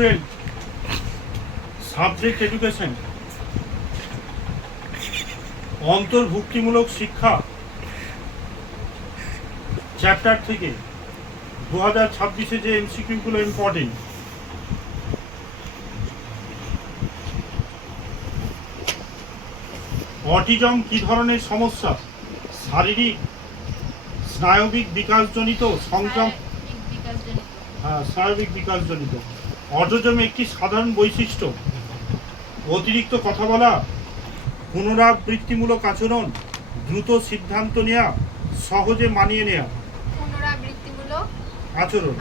12 subject education অন্তর্ভুক্তিমূলক শিক্ষা chapter থেকে 2026-এ যে এমসিকিউগুলো ইম্পর্টেন্ট। অটিজম কি ধরনের সমস্যা? শারীরিক স্নায়বিক বিকাশজনিত সংক্রাম স্নায়বিক বিকাশজনিত। অটিজম একটি সাধারণ বৈশিষ্ট্য। অতিরিক্ত কথা বলা, পুনরাবৃত্তিমূলক আচরণ, দ্রুত সিদ্ধান্ত নেওয়া, সহজে মানিয়ে নেওয়া। পুনরাবৃত্তিমূলক আচরণ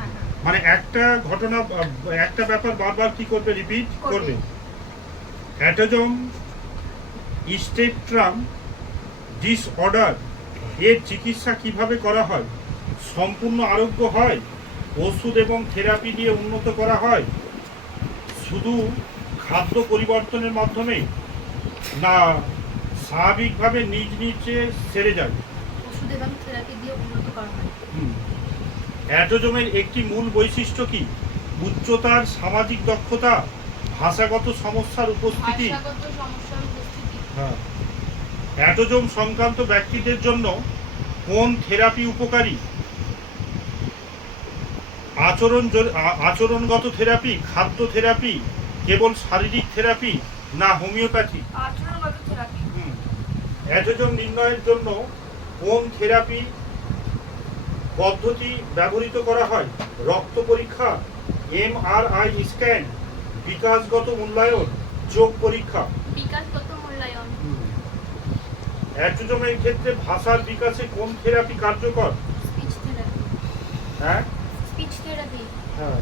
মানে একটা ঘটনা একটা ব্যাপার বারবার কি করবে? রিপিট করবে। অটিজম স্পেকট্রাম ডিসঅর্ডার এর চিকিৎসা কিভাবে করা হয়? সম্পূর্ণ আরোগ্য হয়? ওষুধ এবং থেরাপি দিয়ে উন্নত করা হয়? শুধু খাদ্য পরিবর্তনের মাধ্যমে, না স্বাভাবিকভাবে নিজ নিজে সেরে যায়? ওষুধ এবং থেরাপি দিয়ে উন্নত করা হয়। অটিজমের একটি মূল বৈশিষ্ট্য কি? উচ্চতার সামাজিক দক্ষতা, ভাষাগত সমস্যার উপস্থিতি। হ্যাঁ। অটিজম সংক্রান্ত ব্যক্তিদের জন্য কোন থেরাপি উপকারী? আচরণগত থেরাপি, খাদ্য থেরাপি, কেবল শারীরিক থেরাপি, না হোমিওপ্যাথি? আচরণগত থেরাপি। অটিজম নির্ণয়ের জন্য কোন থেরাপি পদ্ধতি ব্যবহৃত করা হয়? রক্ত পরীক্ষা, এমআরআই স্ক্যান, বিকাশগত মূল্যায়ন, চোখ পরীক্ষা। বিকাশগত মূল্যায়ন। অটিজমের ক্ষেত্রে ভাষার বিকাশে কোন থেরাপি কার্যকর? Speech therapy. হ্যাঁ, স্পিচ থেরাপি। হ্যাঁ।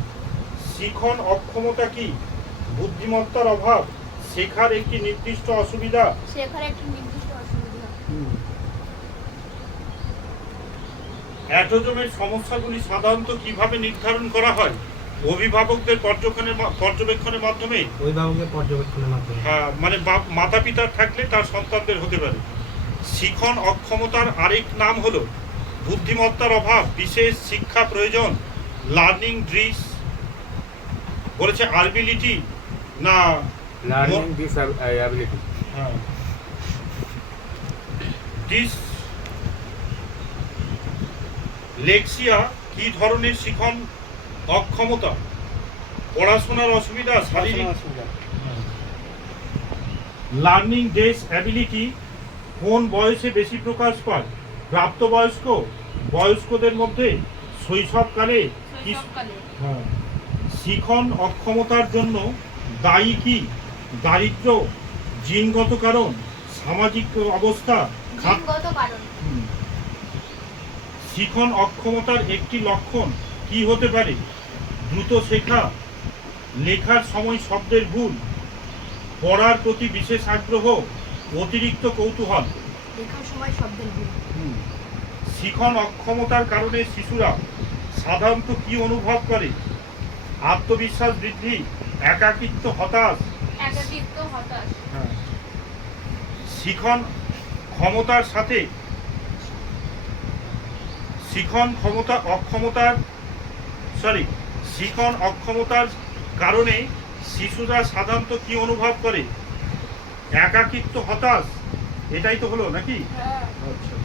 শিখন অক্ষমতা কি? বুদ্ধিমত্তার অভাব, শেখার একটি নির্দিষ্ট অসুবিধা। শেখার একটি নির্দিষ্ট অসুবিধা। অটিজমের সমস্যাগুলি সাধারণত কিভাবে নির্ধারণ করা হয়? অভিভাবকদের পর্যবেক্ষণের মাধ্যমে। হ্যাঁ, মানে মাতা পিতার থাকলে তার সন্তানদের হতে পারে। শিখন অক্ষমতার আরেক নাম হলো বুদ্ধিমত্তার অভাব, বিশেষ শিক্ষা প্রয়োজন, লার্নিং ডিস বলেছে আরবিলিটি, না লার্নিং ডিসএবিলিটি। হ্যাঁ, ডিস লেক্সিয়া কি ধরনের শিখন অক্ষমতা? পড়াশোনার অসুবিধা, শারীরিক। লার্নিং ডিসএবিলিটি কোন বয়সে বেশি প্রকাশ পায়? প্রাপ্তবয়স্ক, বয়স্কদের মধ্যে, শৈশবকালে? হ্যাঁ। শিখন অক্ষমতার জন্য দায়ী কি? দারিদ্র্য, জিনগত কারণ, সামাজিক অবস্থা, জিনগত কারণ। শিখন অক্ষমতার একটি লক্ষণ কি হতে পারে? দ্রুত শেখা, লেখার সময় শব্দের ভুল, পড়ার প্রতি বিশেষ আগ্রহ, অতিরিক্ত কৌতূহল। লেখার সময় শব্দের ভুল। শিখন অক্ষমতার কারণে শিশুরা সাধারণত কি অনুভব করে? আত্মবিশ্বাস বৃদ্ধি, একাকিত্ব, হতাশ। একাকিত্ব, হতাশ। হ্যাঁ। শিখন ক্ষমতার সাথে শিখন অক্ষমতার কারণে শিশুরা সাধারণত কি অনুভব করে? একাকিত্ব, হতাশ। এটাই তো হলো নাকি? আচ্ছা।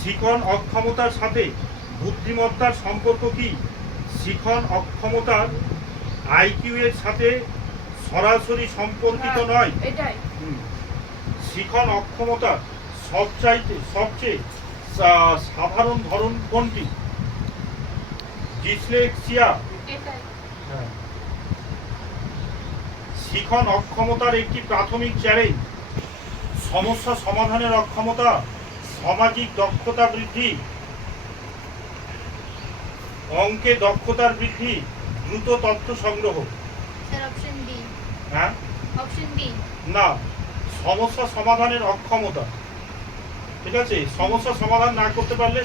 শিখন অক্ষমতার সাথে বুদ্ধিমত্তার সম্পর্ক কি? শিখন অক্ষমতার আইকিউ এর সাথে সরাসরি সম্পর্কিত নয়। এটাই। শিখন অক্ষমতার সবচেয়ে সাধারণ ধরন কোনটি? ডিসলেক্সিয়া। হ্যাঁ। শিখন অক্ষমতার একটি প্রাথমিক চ্যালেঞ্জ। সমস্যা সমাধানের অক্ষমতা, সামাজিক দক্ষতা বৃদ্ধি, অঙ্কে দক্ষতার বৃদ্ধি, দ্রুত তথ্য সংগ্রহ। Sir option B. হ্যাঁ, অপশন বি। না, সমস্যা সমাধানের অক্ষমতা। ঠিক আছে, সমস্যা সমাধান না করতে পারলে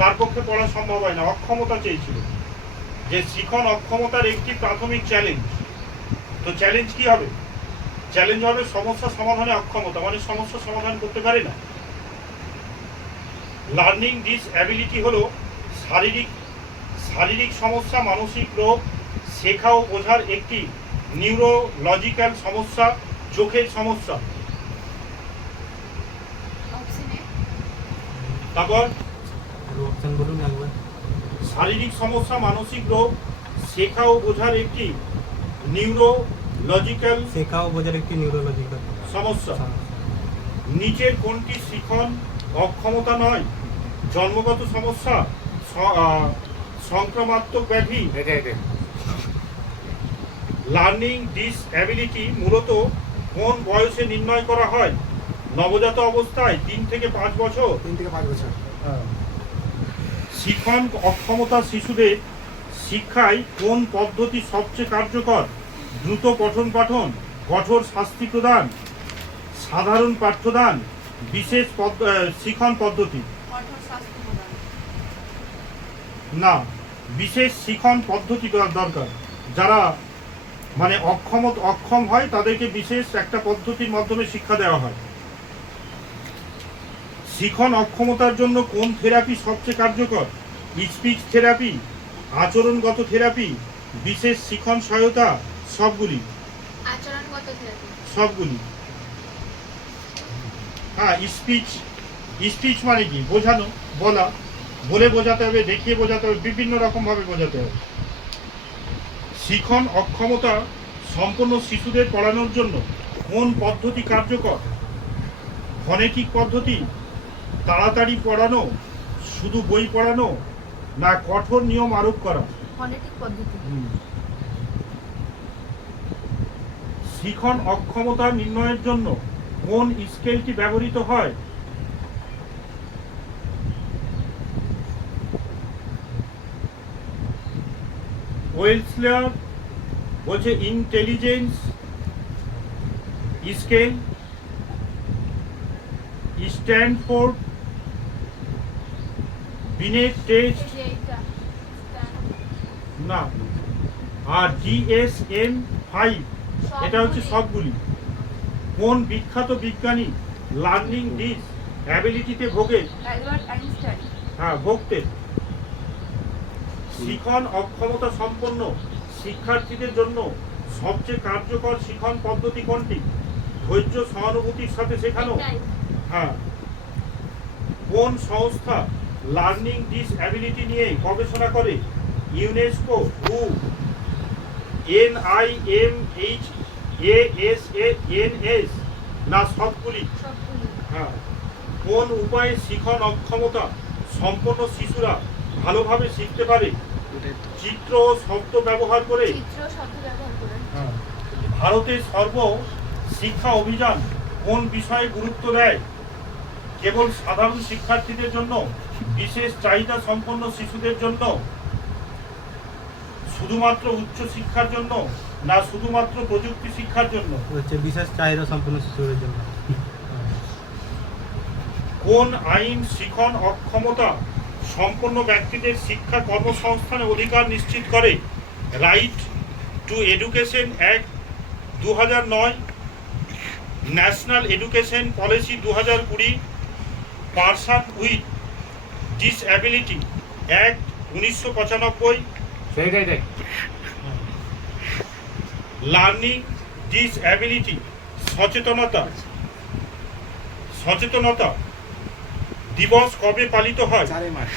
তার পক্ষে পড়া সম্ভব হয় না। অক্ষমতা চেয়েছিল যে শিখন অক্ষমতার একটি প্রাথমিক চ্যালেঞ্জ। তো চ্যালেঞ্জ কি হবে? চ্যালেঞ্জ হবে সমস্যা সমাধানে অক্ষমতা, মানে সমস্যা সমাধান করতে পারে না। লার্নিং ডিসএবিলিটি হলো শারীরিক সমস্যা, মানসিক রোগ, শেখা ও বোঝার একটি নিউরোলজিক্যাল সমস্যা, চোখের সমস্যা। Option A. তারপর অপশন বলুন একবার। শারীরিক সমস্যা, মানসিক রোগ, শেখা ও বোঝার একটি নিউরোলজিক্যাল শেখা ও বোঝার একটি নিউরোলজিক্যাল সমস্যা। নিচের কোনটি শিখন অক্ষমতা নয়? জন্মগত সমস্যা, সংক্রামাত্মক ব্যাধি, এটা লার্নিং ডিসএবিলিটি মূলত কোন বয়সে নির্ণয় করা হয়? নবজাত অবস্থায় 3 থেকে 5 বছর। 3 থেকে 5 বছর। শিখন অক্ষমতা শিশুদের শিক্ষায় কোন পদ্ধতি সবচেয়ে কার্যকর? দ্রুত পঠন পাঠন, কঠোর শাস্তি প্রদান, সাধারণ পাঠ্যদান, বিশেষ শিখন পদ্ধতি? কঠোর শাস্তি প্রদান। না, বিশেষ শিখন পদ্ধতি দরকার। যারা মানে অক্ষম হয় তাদেরকে বিশেষ একটা পদ্ধতির মাধ্যমে শিক্ষা দেওয়া হয়। শিখন অক্ষমতার জন্য কোন থেরাপি সবচেয়ে কার্যকর? স্পিচ থেরাপি, আচরণগত থেরাপি, বিশেষ শিখন সহায়তা, সবগুলি? আচরণগত থেরাপি। সবগুলি। হ্যাঁ, স্পিচ মানে কি? বোঝানো, বলা, বলে বোঝাতে হবে, দেখিয়ে বোঝাতে হবে, বিভিন্ন রকম ভাবে বোঝাতে হবে। শিখন অক্ষমতা সম্পন্ন শিশুদের পড়ানোর জন্য কোন পদ্ধতি কার্যকর? ফনেটিক পদ্ধতি, তাড়াতাড়ি পড়ানো, শুধু বই পড়ানো, না কঠোর নিয়ম আরোপ করা? ফনেটিক পদ্ধতি। শিখন অক্ষমতা নির্ণয়ের জন্য কোন স্কেলটি ব্যবহৃত হয়? ওয়েলসলার বলছে intelligence scale, Stanford Binet test, না, আর DSM-5, এটা হচ্ছে সবগুলি। কোন বিখ্যাত বিজ্ঞানী লার্নিং ডিসএবিলিটিতে ভোগে? Albert Einstein. হ্যাঁ, ভোগতেন। শিখন অক্ষমতা সম্পন্ন শিক্ষার্থীদের জন্য সবচেয়ে কার্যকর শিখন পদ্ধতি কোনটি? ধৈর্য, সহানুভূতির সাথে শেখানো? হ্যাঁ। কোন সংস্থা লার্নিং ডিসএবিলিটি নিয়ে গবেষণা করে? ইউনেস্কো, হু, NIMHASANS, না সবগুলি? সবগুলি। হ্যাঁ। কোন উপায়ে শিখন অক্ষমতা সম্পন্ন শিশুরা ভালোভাবে শিখতে পারে? চিত্র ও শব্দ ব্যবহার করে? চিত্র শব্দ ব্যবহার করে। ভারতের সর্ব শিক্ষা অভিযান কোন বিষয়ে গুরুত্ব দেয়? কেবল সাধারণ শিক্ষার্থীদের জন্য, বিশেষ চাহিদা সম্পন্ন শিশুদের জন্য, শুধুমাত্র উচ্চ শিক্ষার জন্য, না শুধুমাত্র প্রযুক্তি শিক্ষার জন্য? হচ্ছে বিশেষ চাহিদা সম্পন্ন শিশুদের জন্য। কোন আইন শিখন অক্ষমতা সম্পন্ন ব্যক্তিদের শিক্ষা কর্মসংস্থানে অধিকার নিশ্চিত করে? Right two education act 2009, national education policy 2020, person with disability act 1995, সেইটাই লার্নিং ডিসএবিলিটি সচেতনতা দিবস কবে পালিত হয়? 4 মার্চ।